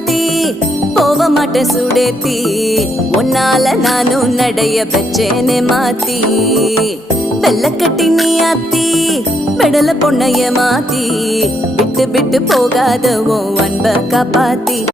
ராசாத்தி போக மாட்டேன் சுடேத்தி உன்னால நானும் நடைய பெச்சேனே மாத்தி வெள்ளக்கட்டி நீ ஆத்தி பெடல பொண்ணைய மாத்தி விட்டு விட்டு போகாத உன் அன்ப காப்பாத்தி